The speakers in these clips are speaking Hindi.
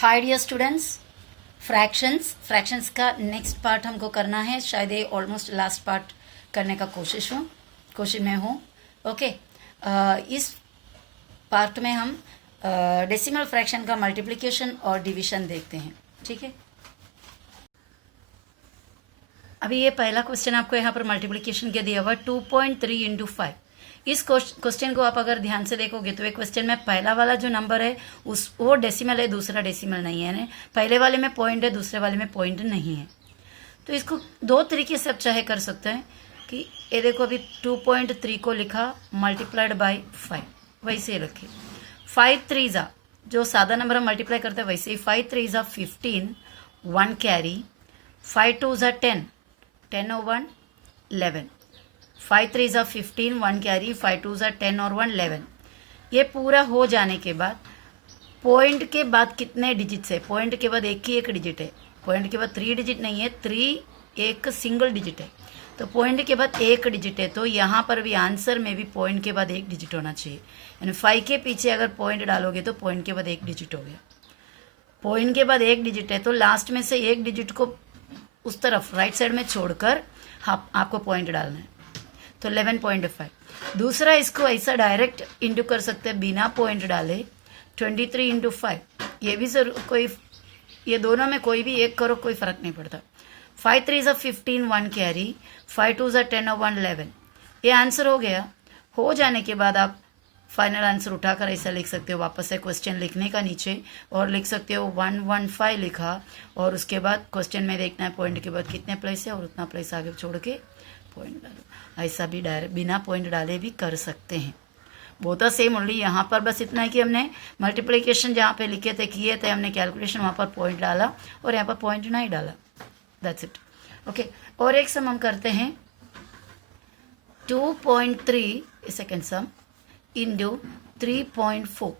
हाय डियर स्टूडेंट्स, फ्रैक्शंस का नेक्स्ट पार्ट हमको करना है। शायद ये ऑलमोस्ट लास्ट पार्ट करने का कोशिश में हूँ। ओके, इस पार्ट में हम डेसिमल फ्रैक्शन का मल्टीप्लिकेशन और डिवीजन देखते हैं। ठीक है, अभी ये पहला क्वेश्चन आपको यहाँ पर मल्टीप्लिकेशन के दिया हुआ 2.3 इंटू 5। इस क्वेश्चन को आप अगर ध्यान से देखोगे तो एक क्वेश्चन में पहला वाला जो नंबर है वो डेसिमल है, दूसरा डेसिमल नहीं है। पहले वाले में पॉइंट है, दूसरे वाले में पॉइंट नहीं है। तो इसको दो तरीके से आप चाहे कर सकते हैं कि ये देखो, अभी 2.3 को लिखा मल्टीप्लाइड बाय 5, वैसे ही रखे। 5 3 जा, जो सादा नंबर हम मल्टीप्लाई करते हैं वैसे ही 5 3 जा 15, 1 कैरी, 5 2 जा 10, 10 और 1 11, 5 3 जा 15, 1 कैरी, 5 2 जा 10 और 1 11। ये पूरा हो जाने के बाद पॉइंट के बाद कितने डिजिट्स है? पॉइंट के बाद एक ही एक डिजिट है, पॉइंट के बाद 3 डिजिट नहीं है, 3 एक सिंगल डिजिट है। तो पॉइंट के बाद एक डिजिट है, तो यहाँ पर भी आंसर में भी पॉइंट के बाद एक डिजिट होना चाहिए। यानी 5 के पीछे अगर पॉइंट डालोगे तो पॉइंट के बाद एक डिजिट हो गया। पॉइंट के बाद एक डिजिट है तो लास्ट में से एक डिजिट को उस तरफ राइट साइड में छोड़कर आपको पॉइंट डालना है। तो 11.5। दूसरा, इसको ऐसा डायरेक्ट इंटू कर सकते हैं बिना पॉइंट डाले, 23 इंटू 5। ये भी कोई, ये दोनों में कोई भी एक करो, कोई फर्क नहीं पड़ता। 5 3 जा 15, 1 कैरी, 5 2 जा 10 और 1 11। ये आंसर हो गया। हो जाने के बाद आप फाइनल आंसर उठाकर ऐसा लिख सकते हो, वापस से क्वेश्चन लिखने का नीचे और लिख सकते हो 115 लिखा, और उसके बाद क्वेश्चन में देखना है पॉइंट के बाद कितने प्लेस है और उतना प्लेस आगे छोड़ के पॉइंट डालो। ऐसा भी डायरेक्ट बिना पॉइंट डाले भी कर सकते हैं। बहुत सेम ओनली यहाँ पर बस इतना है कि हमने मल्टीप्लिकेशन जहाँ पे लिखे थे किए थे हमने कैलकुलेशन, वहाँ पर पॉइंट डाला और यहाँ पर पॉइंट नहीं डाला। That's it. ओके, और एक सम हम करते हैं 2.3 सेकेंड सम इंटू 3.4।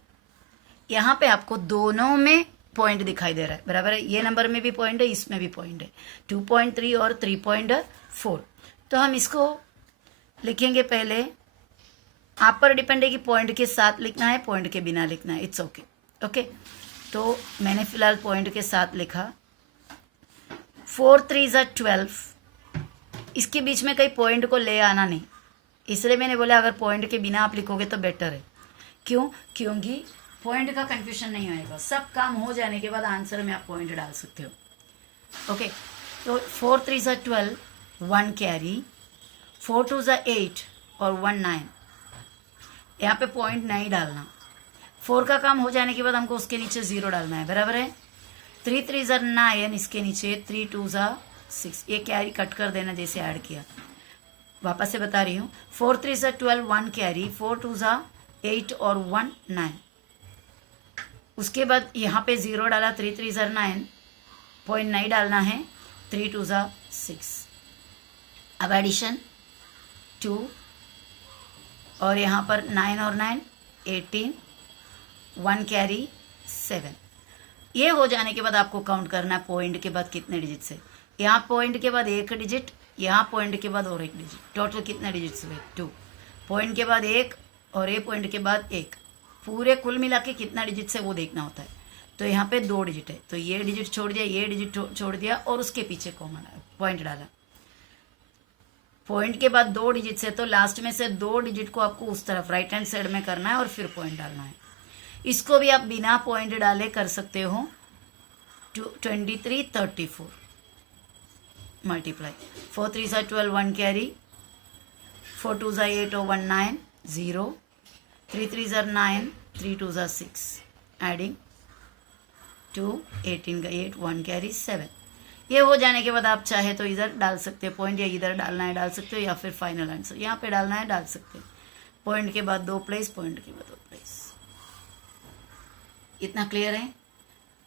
यहाँ पे आपको दोनों में पॉइंट दिखाई दे रहा है, बराबर है। ये नंबर में भी पॉइंट है, इसमें भी पॉइंट है, 2.3 और 3.4। तो हम इसको लिखेंगे। पहले आप पर डिपेंड है कि पॉइंट के साथ लिखना है, पॉइंट के बिना लिखना है, इट्स ओके। ओके, तो मैंने फिलहाल पॉइंट के साथ लिखा। 4 3 जा 12। इसके बीच में कहीं पॉइंट को ले आना नहीं, इसलिए मैंने बोला अगर पॉइंट के बिना आप लिखोगे तो बेटर है। क्यों? क्योंकि पॉइंट का कंफ्यूजन नहीं होएगा। सब काम हो जाने के बाद आंसर में आप पॉइंट डाल सकते हो। ओके, तो 4 3 जा 12, 1 कैरी, 4 2 जा 8 और 1 9। यहाँ पे पॉइंट नहीं डालना। 4 का काम हो जाने के बाद हमको उसके नीचे 0 डालना है, बराबर है। 3 3 जा 9, इसके नीचे 3 2 जा 6। ये कैरी कट कर देना जैसे ऐड किया। वापस से बता रही हूँ, 4 3 जा 12, 1 कैरी, 4 2 जा 8 और 1 9। उसके बाद यहाँ पे 0 डाला, 3 3 जा 9, पॉइंट नहीं डालना है, 3 2 जा 6। अब एडिशन 2 और यहाँ पर 9 और 9 18, 1 कैरी 7। ये हो जाने के बाद आपको काउंट करना है पॉइंट के बाद कितने डिजिट्स है। यहाँ पॉइंट के बाद एक डिजिट, यहाँ पॉइंट के बाद और एक डिजिट, टोटल कितने डिजिट्स हुए? 2। पॉइंट के बाद एक और ये पॉइंट के बाद एक, पूरे कुल मिला के कितना डिजिट्स है वो देखना होता है। तो यहाँ पे 2 डिजिट है, तो ये डिजिट छोड़ दिया, ये डिजिट छोड़ दिया और उसके पीछे कॉमन पॉइंट डाला। पॉइंट के बाद 2 डिजिट है तो लास्ट में से 2 डिजिट को आपको उस तरफ राइट हैंड साइड में करना है और फिर पॉइंट डालना है। इसको भी आप बिना पॉइंट डाले कर सकते हो। 23 34 मल्टीप्लाई 4 3 जा 12, 1 कैरी, 4 2 जा 8 और 1 9 0, 3 3 जा 9, 3 2 जा 6, एडिंग 2 18 का 8, 1 कैरी 7। ये हो जाने के बाद आप चाहे तो इधर डाल सकते हो पॉइंट, या इधर डालना है डाल सकते हो, या फिर फाइनल आंसर यहाँ पे डालना है डाल सकते हो। पॉइंट के बाद 2 प्लेस, पॉइंट के बाद 2 प्लेस। इतना क्लियर है?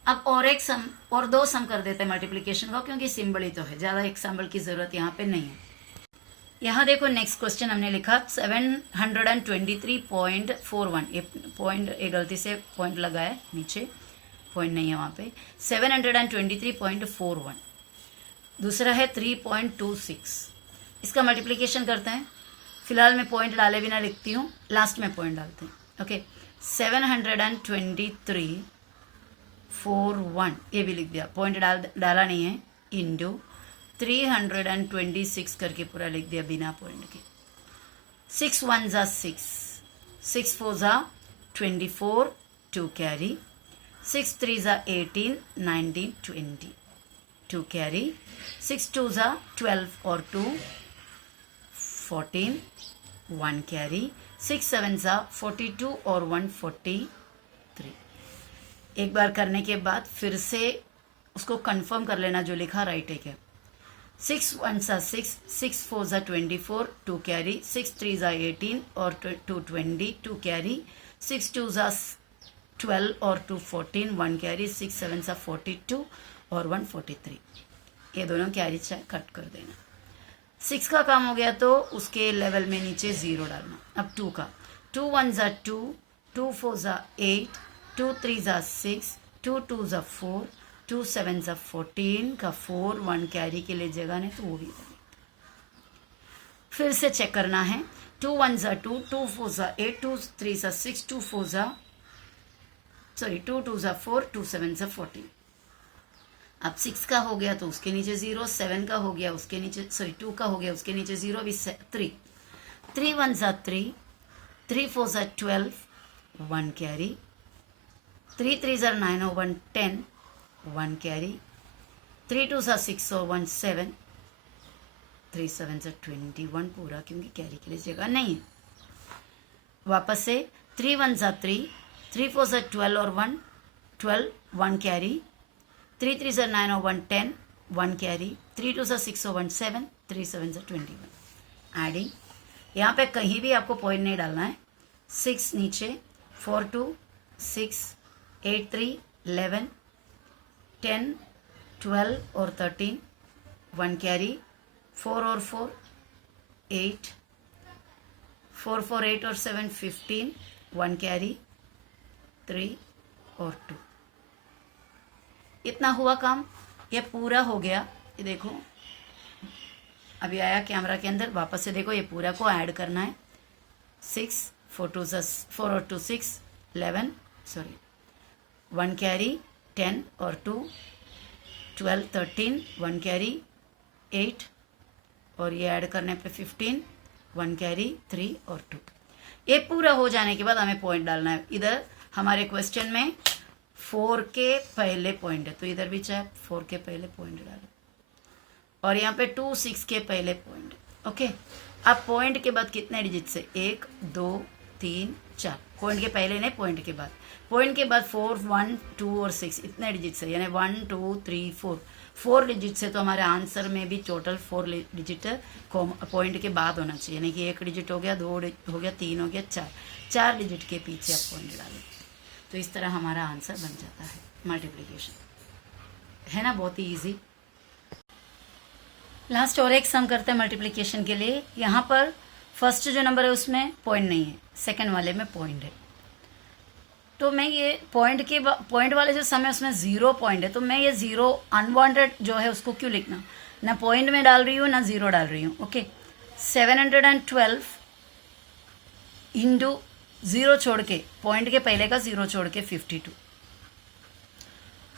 अब और एक सम और 2 सम कर देते हैं मल्टीप्लिकेशन का, क्योंकि सिंबल ही तो है, ज़्यादा एग्जाम्पल की ज़रूरत यहाँ पे नहीं है। यहाँ देखो, नेक्स्ट क्वेश्चन हमने लिखा 723.41। ये पॉइंट, ये गलती से पॉइंट लगा है, नीचे पॉइंट नहीं है वहाँ पे। 723.41। दूसरा है 3.26। इसका मल्टीप्लिकेशन करते हैं। फिलहाल मैं पॉइंट डाले बिना लिखती हूँ, लास्ट में पॉइंट डालते हैं। ओके, 723 341, ये भी लिख दिया, पॉइंट डाला नहीं है, इंटू 326 करके पूरा लिख दिया बिना पॉइंट के। 6 1 जा 6, 6 4 जा 24, 2 कैरी, 6 3 जा 18, 19 20, 2 कैरी, 6 2 जा 12 और 2 14, 1 कैरी, 6 7 जा 42 और 1 43। एक बार करने के बाद फिर से उसको कंफर्म कर लेना जो लिखा राइट है क्या। 6 1 जा 6, 6 4 जा 24, 2 कैरी, 6 3 जा 18 और 2 20, 2 कैरी, 6 2 जा 12 और 2 14, 1 कैरी, 6 7 जा 42 और 1 43। ये दोनों कैरी कट कर देना। 6 का काम हो गया तो उसके लेवल में नीचे 0 डालना। अब 2 का, 2 1 जा 2, 2 4 जा 8, 2 3 जा 6, 2 2 जा 4, 2 7 जा 14 का 4, 1 कैरी के लिए जगह नहीं तो वो भी करें। फिर से चेक करना है। 2 1 जा 2, 2 4 जा 8, 2 3 जा 6, 2 2 जा 4, 2 7 जा 14। अब 6 का हो गया तो उसके नीचे 0, 7 का हो गया उसके नीचे 2 का हो गया उसके नीचे 0, अभी 3, 3 1 जा 3, 3 4 जा 12, 1 कैरी, 3 3 जा 9 और 1 10, 1 कैरी, 3 2 जा 6 और 1 7, 3 7 जा 21 पूरा, क्योंकि कैरी के लिए जगह नहीं है। वापस से 3 1 जा 3, 3 4 जा 12 और 1 12, 1 कैरी, 3 3 जा 9 और 1 10, 1 कैरी, 3 2 जा 6 और 1 7, 3 7 जा 21। एडिंग, यहाँ पे कहीं भी आपको पॉइंट नहीं डालना है। 6 नीचे, 4 2 6, 8 3 11, 10 12 और 13, 1 कैरी, 4 और 4 8, 4 4 8 और 7 15, 1 कैरी, 3 और 2। इतना हुआ काम, ये पूरा हो गया। ये देखो अभी आया कैमरा के अंदर, वापस से देखो ये पूरा को ऐड करना है। 6 4 2 4 और 2 6 11, 1 कैरी, 10 और 2 12 13, 1 कैरी 8 और ये ऐड करने पे 15, 1 कैरी 3 और 2। ये पूरा हो जाने के बाद हमें पॉइंट डालना है। इधर हमारे क्वेश्चन में 4 के पहले पॉइंट है तो इधर भी चाहे 4 के पहले पॉइंट डालो, और यहाँ पे 2 6 के पहले पॉइंट। ओके, अब पॉइंट के बाद कितने डिजिट से, 1 2 3 4, पॉइंट के पहले नहीं, पॉइंट के बाद। पॉइंट के बाद 4 1 2 और 6 इतने डिजिट से, यानी 1 2 3 4 डिजिट से। तो हमारे आंसर में भी टोटल 4 डिजिट पॉइंट के बाद होना चाहिए, यानी कि 1 डिजिट हो गया, 2 हो गया, 3 हो गया, 4 डिजिट के पीछे आप पॉइंट डालें। तो इस तरह हमारा आंसर बन जाता है मल्टीप्लिकेशन, है ना, बहुत ही ईजी। लास्ट और एक सम करते हैं मल्टीप्लिकेशन के लिए। यहाँ पर फर्स्ट जो नंबर है उसमें पॉइंट नहीं है, सेकंड वाले में पॉइंट है। तो मैं ये पॉइंट वाले जो सम है उसमें 0 पॉइंट है, तो मैं ये 0 अनवांटेड जो है उसको क्यों लिखना, ना पॉइंट में डाल रही हूँ ना 0 डाल रही हूँ। ओके, 712 इंटू 0 छोड़ के, पॉइंट के पहले का 0 छोड़ के 52,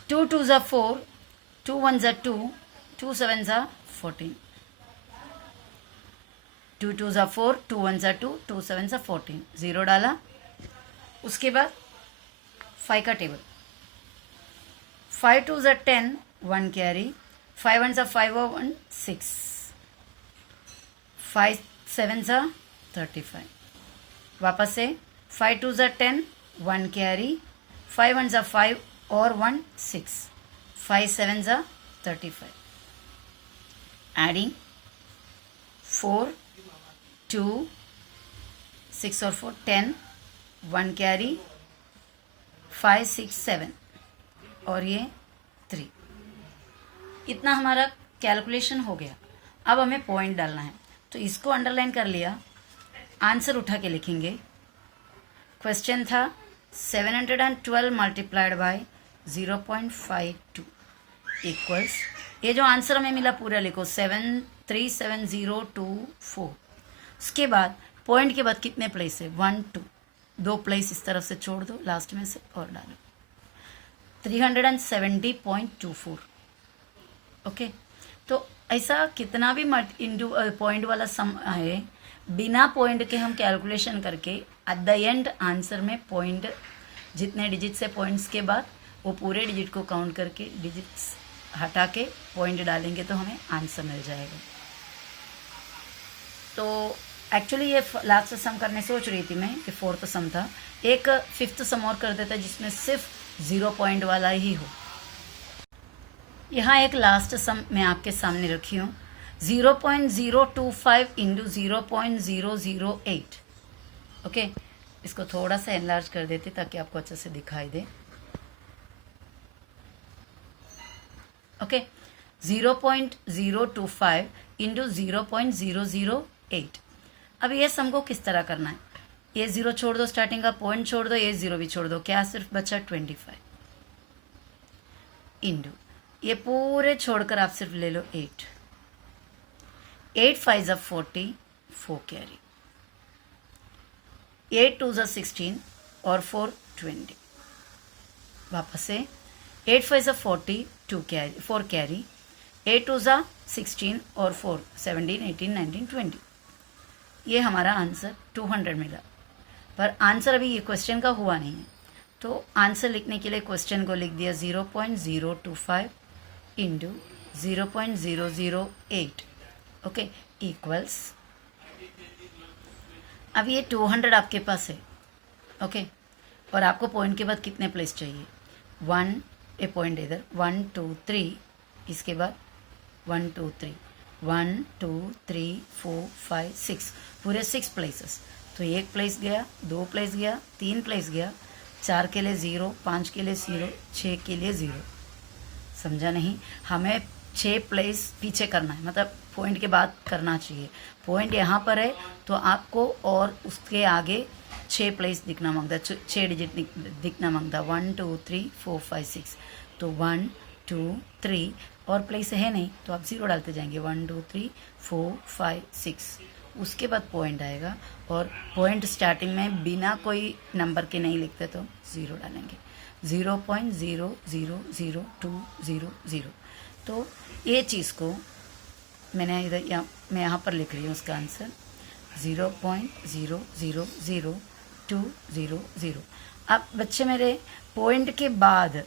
2 2 जा 4, 2 1 जा 2, 2 7 जा 14, 2 2 जा 4, 2 1 जा 2, 2 7 जा 14, 0 डाला। उसके बाद 5 का टेबल, 5 2 जा 10, 1 कैरी, 5 1 जा 5 और 1 6, 5 7 जा 35। वापस से 5 2 जा 10, 1 कैरी, 5 1 जा 5 और 1 6, 5 7 जा 35। एडिंग 4 2 6 और 4 10, 1 कैरी, 5 6 7 और ये 3। इतना हमारा कैलकुलेशन हो गया। अब हमें पॉइंट डालना है, तो इसको अंडरलाइन कर लिया, आंसर उठा के लिखेंगे। क्वेश्चन था 712 मल्टीप्लाइड बाय 0.52 इक्वल्स, ये जो आंसर हमें मिला पूरा लिखो 737024। उसके बाद पॉइंट के बाद कितने प्लेस है, 1 2, 2 प्लेस इस तरफ से छोड़ दो लास्ट में से और डालो। 370.24। ओके, तो ऐसा कितना भी इंटू पॉइंट वाला सम है, बिना पॉइंट के हम कैलकुलेशन करके एट द एंड आंसर में पॉइंट जितने डिजिट से पॉइंट्स के बाद वो पूरे डिजिट को काउंट करके डिजिट्स हटा के पॉइंट डालेंगे तो हमें आंसर मिल जाएगा। तो एक्चुअली ये लास्ट सम करने सोच रही थी मैं, ये फोर्थ सम था। एक फिफ्थ सम और कर देता जिसमें सिर्फ 0 पॉइंट वाला ही हो। यहाँ एक लास्ट सम मैं आपके सामने रखी हूँ, 0.025 इंटू 0.008। ओके, इसको थोड़ा सा एनलार्ज कर देते ताकि आपको अच्छे से दिखाई दे। Okay, 0.025 into 0.008। अब ये सम को किस तरह करना है, ये 0 छोड़ दो, स्टार्टिंग का पॉइंट छोड़ दो, ये 0 भी छोड़ दो, क्या सिर्फ बचा 25 इंटू ये पूरे छोड़कर आप सिर्फ ले लो 8 5 40, 4 कैरी, 8 2 16 और 4 20। वापस से 8 5 40, 2 कैरी, 4 कैरी, 8 2 16 और 4 17 18 19 20। ये हमारा आंसर 200 मिला। पर आंसर अभी ये क्वेश्चन का हुआ नहीं है, तो आंसर लिखने के लिए क्वेश्चन को लिख दिया 0.025 इंटू 0.008। ओके, इक्वल्स, अब ये 200 आपके पास है। ओके, और आपको पॉइंट के बाद कितने प्लेस चाहिए, 1 ए पॉइंट इधर, 1 2 3, इसके बाद 1 2 3, 1 2 3 4 5 6, पूरे 6 प्लेसेस। तो 1 प्लेस गया, 2 प्लेस गया, 3 प्लेस गया, 4 के लिए 0, 5 के लिए 0, 6 के लिए 0। समझा नहीं, हमें 6 प्लेस पीछे करना है, मतलब पॉइंट के बाद करना चाहिए। पॉइंट यहाँ पर है तो आपको और उसके आगे 6 प्लेस दिखना मांगता, 6 डिजिट दिखना मांगता, 1 2 3 4 5 6। तो 1 2 3 और प्लेस है नहीं तो आप 0 डालते जाएंगे, 1 2 3 4 5 6। उसके बाद पॉइंट आएगा और पॉइंट स्टार्टिंग में बिना कोई नंबर के नहीं लिखते तो 0 डालेंगे, 0.0002000। तो ये चीज़ को मैंने इधर मैं यहाँ पर लिख रही हूँ, उसका आंसर 0.000200। अब बच्चे मेरे पॉइंट के बाद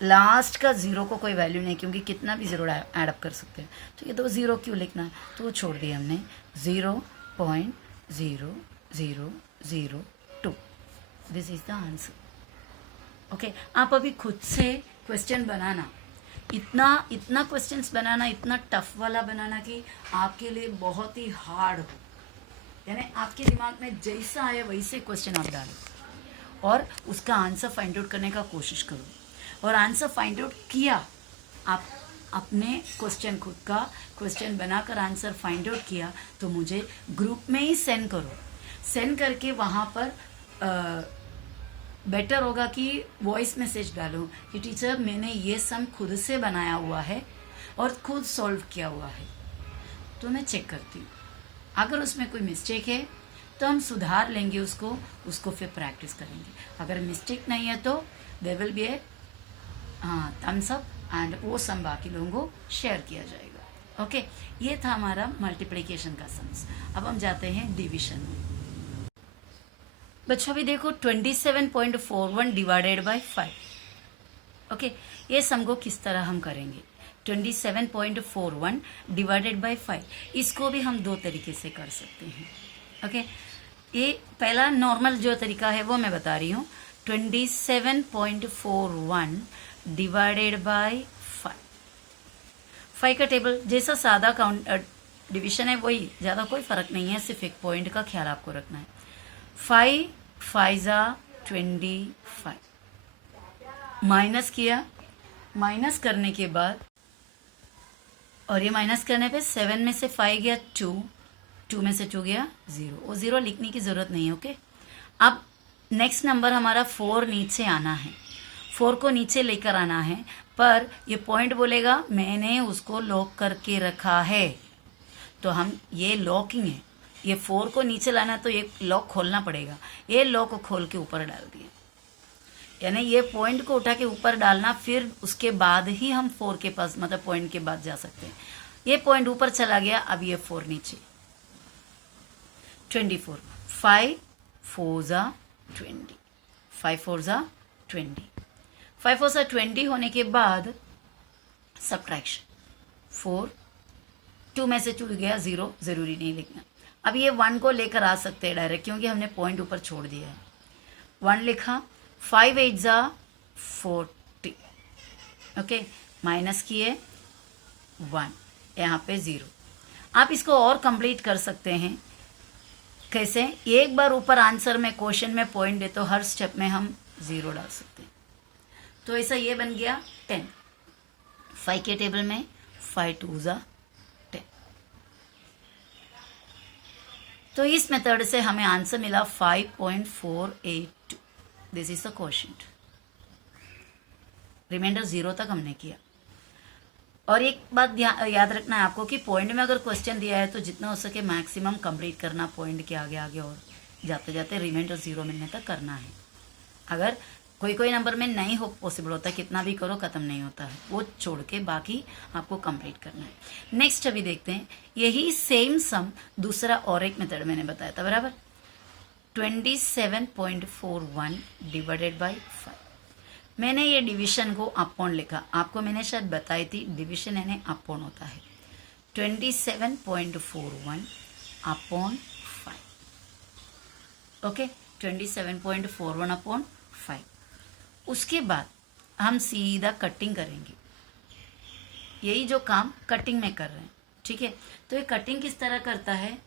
लास्ट का 0 को कोई वैल्यू नहीं, क्योंकि कितना भी 0 ऐडअप कर सकते हैं, तो ये 2 0 क्यों लिखना है, तो वो छोड़ दिया हमने, 0.0002। This is the answer. Okay, आप अभी खुद से क्वेश्चन बनाना, इतना क्वेश्चंस बनाना, इतना टफ वाला बनाना कि आपके लिए बहुत ही हार्ड हो, यानी आपके दिमाग में जैसा आए वैसे क्वेश्चन आप डालो और उसका आंसर फाइंड आउट करने का कोशिश करो। और आंसर फाइंड आउट किया, आप अपने क्वेश्चन खुद का क्वेश्चन बनाकर आंसर फाइंड आउट किया तो मुझे ग्रुप में ही सेंड करो। सेंड करके वहाँ पर बेटर होगा कि वॉइस मैसेज डालो कि टीचर मैंने ये सम खुद से बनाया हुआ है और खुद सॉल्व किया हुआ है, तो मैं चेक करती हूँ। अगर उसमें कोई मिस्टेक है तो हम सुधार लेंगे उसको फिर प्रैक्टिस करेंगे। अगर मिस्टेक नहीं है तो there will be a thumbs up and वो सम बाकी लोगों को शेयर किया जाएगा। ओके, ये था हमारा मल्टीप्लिकेशन का सम्स। अब हम जाते हैं डिविजन में। बच्चों भी देखो 27.41 डिवाइडेड बाय 5। ओके, ये सम को किस तरह हम करेंगे, 27.41 डिवाइडेड बाय 5, इसको भी हम 2 तरीके से कर सकते हैं। ओके, ये पहला नॉर्मल जो तरीका है वो मैं बता रही हूँ, 27.41 डिवाइडेड बाय 5। 5 का टेबल जैसा सादा काउंट डिवीजन है वही, ज़्यादा कोई फर्क नहीं है, सिर्फ एक पॉइंट का ख्याल आपको रखना है। 5 5 25, माइनस किया, माइनस करने के बाद और ये माइनस करने पे 7 में से 5 गया 2, 2 में से 2 गया 0, वो 0 लिखने की ज़रूरत नहीं है। ओके, अब नेक्स्ट नंबर हमारा 4 नीचे आना है, 4 को नीचे लेकर आना है, पर ये पॉइंट बोलेगा मैंने उसको लॉक करके रखा है, तो हम ये लॉकिंग है, ये 4 को नीचे लाना तो ये लॉक खोलना पड़ेगा, ये लॉक को खोल के ऊपर डाल दिया। यानी ये पॉइंट को उठा के ऊपर डालना, फिर उसके बाद ही हम 4 के पास मतलब पॉइंट के बाद जा सकते हैं। ये पॉइंट ऊपर चला गया, अब ये 4 नीचे। 24, 5 4 जा 20, 5 4 जा 20, 5 4 जा 20 होने के बाद सब्ट्रैक्शन, 4 2 में से 2 गया 0, जरूरी नहीं लिखना। अब ये 1 को लेकर आ सकते हैं डायरेक्ट, क्योंकि हमने पॉइंट ऊपर छोड़ दिया है। 1 लिखा, 5 8 जा 40, ओके, माइनस किए 1, यहाँ पे 0। आप इसको और कंप्लीट कर सकते हैं। कैसे? एक बार ऊपर आंसर में क्वेश्चन में पॉइंट दे तो हर स्टेप में हम 0 डाल सकते हैं। तो ऐसा ये बन गया 10। 5 के टेबल में 5 2 जा 10। तो इस मेथड से हमें आंसर मिला 5.482। This is the question. Reminder 0 तक हमने किया। और एक बात याद रखना है आपको कि पॉइंट में अगर क्वेश्चन दिया है तो जितना हो सके मैक्सिमम कंप्लीट करना, पॉइंट के आगे आगे और जाते जाते रिमाइंडर 0 मिलने तक करना है। अगर कोई नंबर में नहीं हो पॉसिबल होता, कितना भी करो खत्म नहीं होता है, वो छोड़ के बाकी आपको कंप्लीट करना है। नेक्स्ट अभी देखते हैं, यही सेम सम दूसरा और एक मेथड मैंने बताया था, बराबर। 27.41 डिवाइडेड बाई 5। मैंने ये डिवीजन को अपॉन लिखा, आपको मैंने शायद बताई थी डिवीजन यानी अपॉन होता है। 27.41 अपॉन 5, ओके, 27.41 अपॉन 5। उसके बाद हम सीधा कटिंग करेंगे। यही जो काम कटिंग में कर रहे हैं, ठीक है। तो ये कटिंग किस तरह करता है?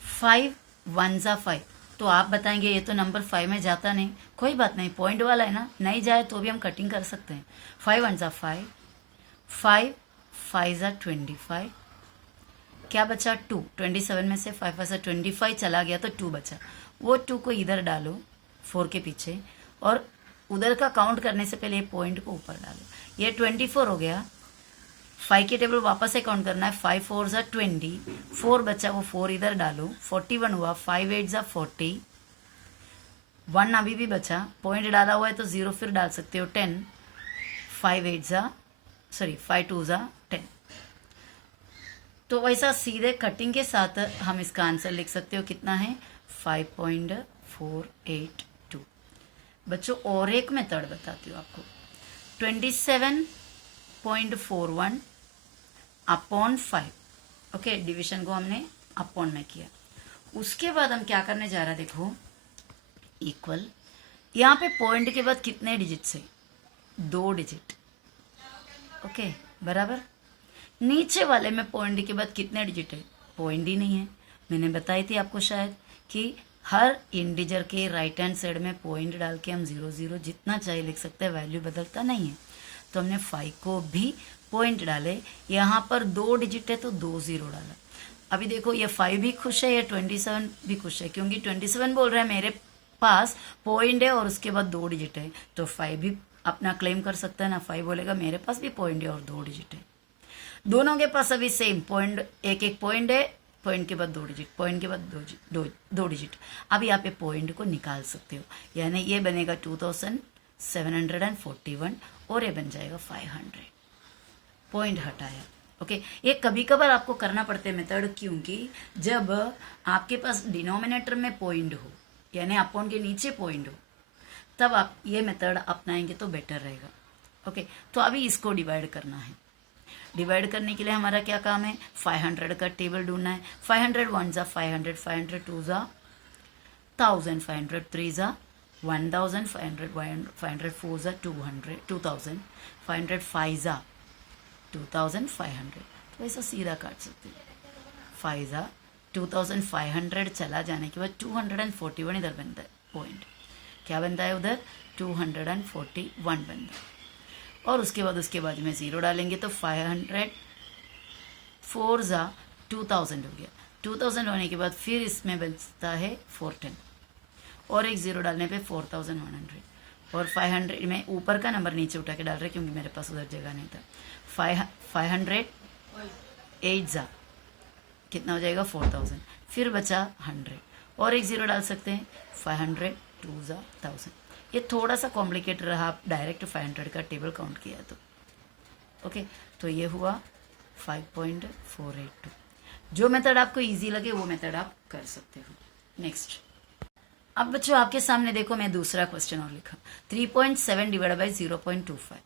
5 1 जा 5, तो आप बताएंगे ये तो नंबर 5 में जाता नहीं। कोई बात नहीं, पॉइंट वाला है ना, नहीं जाए तो भी हम कटिंग कर सकते हैं। 5 1 जा 5, 5 5 जा 25, क्या बचा 2। 27 में से 5 5 जा 25 चला गया तो 2 बचा। वो 2 को इधर डालो 4 के पीछे, और उधर का काउंट करने से पहले पॉइंट को ऊपर डालो। ये 24 हो गया। 5 के टेबल वापस से काउंट करना है। 5 4 जा 20, 4 बचा, वो 4 इधर डालो। 41 हुआ। 5 8 जा 40, 1 अभी भी बचा, पॉइंट डाला हुआ है तो 0 फिर डाल सकते हो। 10, 5 2 जा 10। तो वैसा सीधे कटिंग के साथ हम इसका आंसर लिख सकते हो। कितना है? 5.482। बच्चों और एक मेथड बताती हूँ आपको। 27.41 अपॉन 5, ओके, डिवीजन को हमने अपॉन में किया। उसके बाद हम क्या करने जा रहा है, देखो, इक्वल। यहाँ पे पॉइंट के बाद कितने डिजिट है? 2 डिजिट, ओके, बराबर। नीचे वाले में पॉइंट के बाद कितने डिजिट है? पॉइंट ही नहीं है। मैंने बताई थी आपको शायद कि हर इंटीजर के राइट हैंड साइड में पॉइंट डाल के हम 0 0 जितना चाहिए लिख सकते हैं, वैल्यू बदलता नहीं है। तो हमने 5 को भी पॉइंट डाले। यहाँ पर 2 डिजिट है तो 2 0 डाला। अभी देखो, ये 5 भी खुश है, ये 27 भी खुश है, क्योंकि 27 बोल रहा है मेरे पास पॉइंट है और उसके बाद 2 डिजिट है। तो 5 भी अपना क्लेम कर सकता है ना। 5 बोलेगा मेरे पास भी पॉइंट है और 2 डिजिट है। दोनों के पास अभी सेम पॉइंट, एक पॉइंट है, पॉइंट के बाद 2 डिजिट, पॉइंट के बाद 2 डिजिट। अब यहाँ पे पॉइंट को निकाल सकते हो, यानी ये बनेगा 2741 और ये बन जाएगा 500। पॉइंट हटाया, ओके। ये कभी कभार आपको करना पड़ता है मेथड, क्योंकि जब आपके पास डिनोमिनेटर में पॉइंट हो, यानी अपॉन के नीचे पॉइंट हो, तब आप ये मेथड अपनाएंगे तो बेटर रहेगा, ओके। तो अभी इसको डिवाइड करना है। डिवाइड करने के लिए हमारा क्या काम है? 500 का टेबल ढूंढना है। 500 1 जा 500, 500 2 जा 1000, 500 3 जा 1000, 500 4 जा 200, 2000, 500 5 जा 2500। तो ऐसा सीधा काट सकते हैं। 5 जा 2500 चला जाने के बाद 241 इधर बनता है पॉइंट। क्या बनता है उधर? 241 बनता है। और उसके बाद में 0 डालेंगे तो 500 4 जा 2000 हो गया। 2000 होने के बाद फिर इसमें बचता है 410 और एक 0 डालने पे 4100। और 500 में ऊपर का नंबर नीचे उठा के डाल रहे क्योंकि मेरे पास उधर जगह नहीं था। 500 8 जा कितना हो जाएगा? 4000। फिर बचा 100 और एक 0 डाल सकते हैं। 500 2 जा 1000। ये थोड़ा सा कॉम्प्लिकेटेड रहा, आप डायरेक्ट 500 का टेबल काउंट किया तो ओके। तो ये हुआ 5.482। जो मेथड आपको इजी लगे वो मेथड आप कर सकते हो। नेक्स्ट, अब बच्चों आपके सामने देखो, मैं दूसरा क्वेश्चन और लिखा 3.7 डिवाइड बाई 0.25।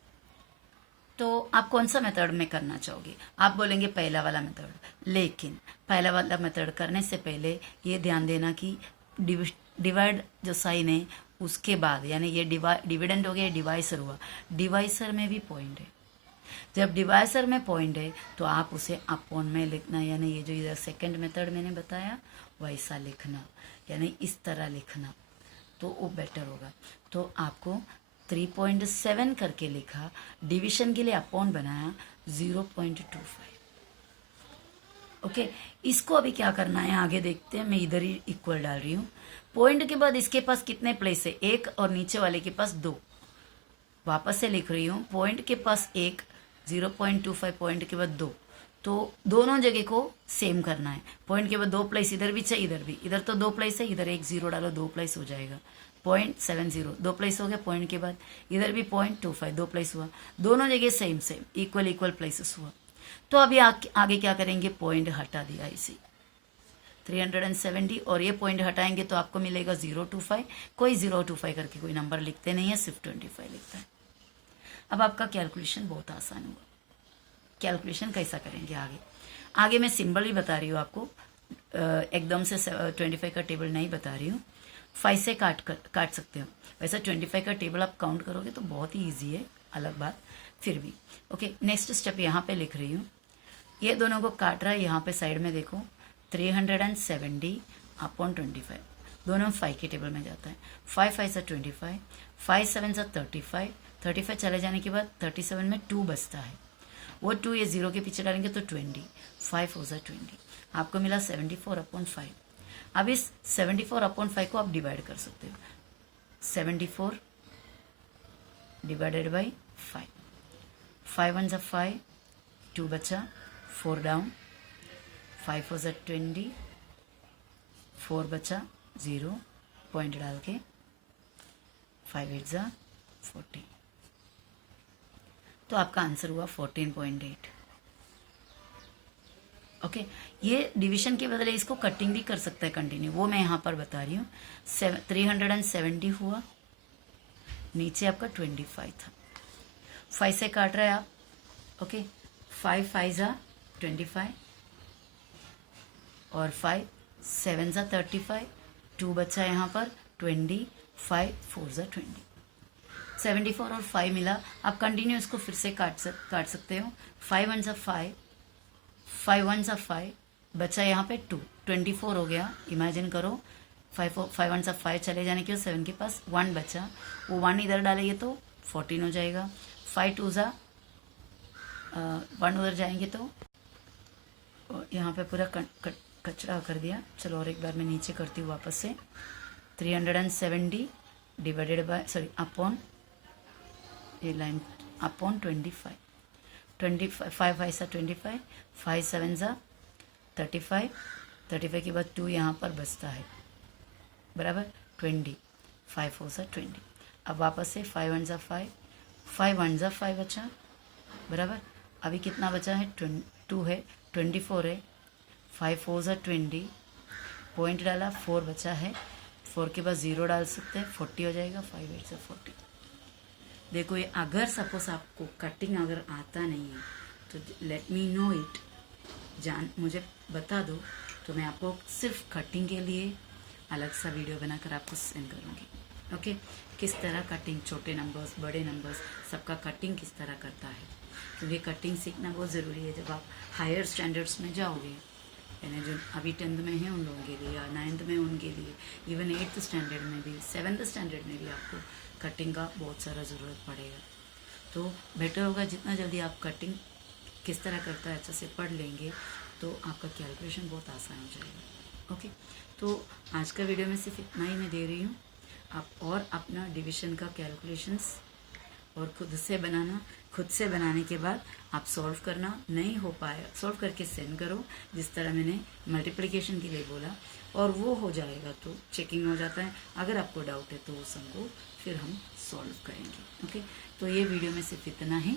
तो आप कौन सा मेथड में करना चाहोगे? आप बोलेंगे पहला वाला मेथड, लेकिन पहला वाला मेथड करने से पहले ये ध्यान देना कि डिवाइड जो साइन है उसके बाद, यानी ये डिविडेंड हो गया, डिवाइसर हुआ, डिवाइसर में भी पॉइंट है। जब डिवाइसर में पॉइंट है तो आप उसे अपॉन में लिखना, यानी ये जो इधर सेकंड मेथड मैंने बताया वैसा लिखना, यानी इस तरह लिखना, तो वो बेटर होगा। तो आपको 3.7 करके लिखा, डिवीजन के लिए अपॉन बनाया 0.25। ओके, इसको अभी क्या करना है आगे देखते हैं। मैं इधर ही इक्वल डाल रही हूँ। पॉइंट के बाद इसके पास कितने प्लेस है? एक, और नीचे वाले के पास 2। वापस से लिख रही हूँ, पॉइंट के पास 1, 0.25 पॉइंट के बाद 2, तो दोनों जगह को सेम करना है। पॉइंट के बाद 2 प्लेस इधर भी चाहिए, इधर भी, इधर तो 2 प्लेस है, इधर 1 0 डालो, 2 प्लेस हो जाएगा 0.70, 2 प्लेस हो गया पॉइंट के बाद, इधर भी 0.25, 2 प्लेस हुआ, दोनों जगह same same equal equal places हुआ। तो अभी आगे क्या करेंगे? पॉइंट हटा दिया इसे 370, और ये पॉइंट हटाएंगे तो आपको मिलेगा 0.25। कोई 0.25 करके कोई नंबर लिखते नहीं है, सिर्फ 25 लिखता है। अब आपका कैलकुलेशन बहुत आसान हुआ। कैलकुलेशन कैसा करेंगे आगे मैं सिंबल ही बता रही हूँ आपको, एकदम से 25 का टेबल नहीं बता रही हूँ। 5 से काट सकते हो। वैसे 25 का टेबल आप काउंट करोगे तो बहुत ही ईजी है, अलग बात, फिर भी ओके। नेक्स्ट स्टेप यहाँ पे लिख रही हूँ, ये दोनों को काट रहा है, यहाँ पे साइड में देखो 370 अपॉन 25, दोनों 5 के टेबल में जाता है। 5 5 से 25, 5 7 से 35, 35 चले जाने के बाद 37 में 2 बचता है, वो 2 ये 0 के पीछे डालेंगे तो 20, 5 हो जाए 20, आपको मिला 74 अपॉन 5। अब इस 74 अपॉन 5 को आप डिवाइड कर सकते हो, 74 डिवाइडेड बाई 5, 5 1 जा 5, 2 बचा, 4 डाउन, 5 हो जा 20, 4 बचा 0, पॉइंट डाल के 5 8 जा 40, तो आपका आंसर हुआ 14.8। ओके, ये डिवीजन के बदले इसको कटिंग भी कर सकता है कंटिन्यू, वो मैं यहाँ पर बता रही हूँ। 370 हुआ, नीचे आपका 25 था, 5 से काट रहे हैं आप, ओके। 5 5 जा 25, और 5 7 जा 35, 2 बचा यहाँ पर 20, 5 4 जा 20, 74 और 5 मिला। आप कंटिन्यू इसको फिर से काट सकते हो। 5 1 जा 5, 5 1 जा 5, बचा यहाँ पे 2, 24 हो गया। इमेजिन करो 5 1 जा 5 चले जाने के बाद 7 के पास 1 बचा, वो 1 इधर डालेंगे तो 14 हो जाएगा। 5 2 जा 1 उधर जाएंगे तो यहाँ पे पूरा कचरा कर दिया। चलो और एक बार मैं नीचे करती हूँ वापस से। 370 डिवाइडेड बाय अपॉन, ये लाइन अपॉन 25, 5 5 सा 25, 5 7 जा 35, 35 के बाद 2 यहाँ पर बचता है, बराबर 20, 5 4 सा 20। अब वापस से 5 1 जा 5, 5 1 जा 5 बचा, बराबर। अभी कितना बचा है? 2 है, 24 है, 5 4 जा 20, पॉइंट डाला, 4 बचा है, 4 के बाद 0 डाल सकते हैं, 40 हो जाएगा। 5 8 से 40। देखो, ये अगर सपोज आपको कटिंग अगर आता नहीं है तो लेट मी नो इट, मुझे बता दो, तो मैं आपको सिर्फ कटिंग के लिए अलग सा वीडियो बनाकर आपको सेंड करूँगी। ओके, किस तरह कटिंग, छोटे नंबर्स बड़े नंबर्स सबका कटिंग किस तरह करता है, क्योंकि कटिंग सीखना बहुत ज़रूरी है जब आप हायर स्टैंडर्ड्स में जाओगे, यानी जो अभी 10th में हैं उन लोगों के लिए, या 9th में उनके लिए, इवन 8th स्टैंडर्ड में भी, 7th स्टैंडर्ड में भी आपको कटिंग का बहुत सारा ज़रूरत पड़ेगा। तो बेटर होगा जितना जल्दी आप कटिंग किस तरह करता है अच्छे से पढ़ लेंगे तो आपका कैलकुलेशन बहुत आसान हो जाएगा। ओके, तो आज का वीडियो में सिर्फ इतना ही मैं दे रही हूँ। आप और अपना डिवीजन का कैलकुलेशंस और खुद से बनाने के बाद आप सॉल्व करना, नहीं हो पाया सॉल्व करके सेंड करो, जिस तरह मैंने मल्टीप्लिकेशन के लिए बोला, और वो हो जाएगा तो चेकिंग हो जाता है। अगर आपको डाउट है तो उस हमको फिर हम सॉल्व करेंगे। ओके, तो ये वीडियो में सिर्फ इतना ही।